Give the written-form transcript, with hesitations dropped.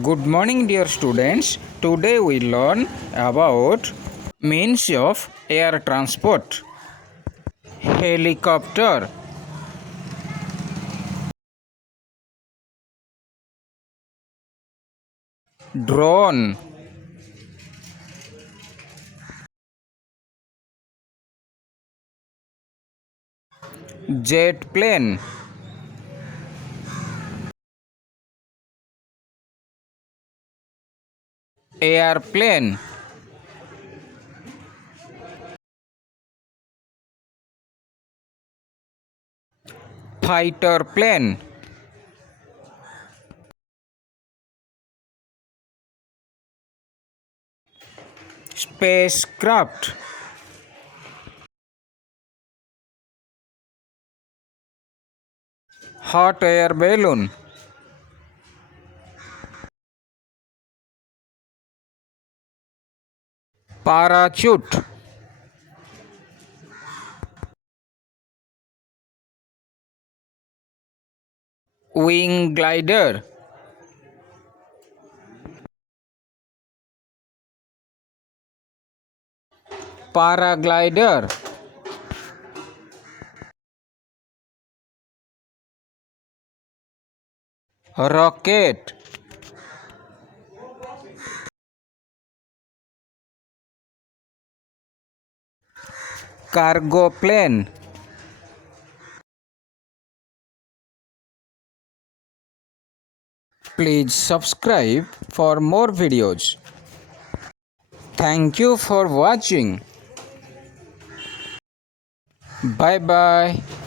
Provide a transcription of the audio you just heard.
Good morning, dear students. Today we learn about means of air transport. Helicopter, drone, jet plane, airplane, fighter plane, spacecraft, hot air balloon, parachute, wing glider, paraglider, rocket, cargo plane. Please subscribe for more videos. Thank you for watching. Bye bye.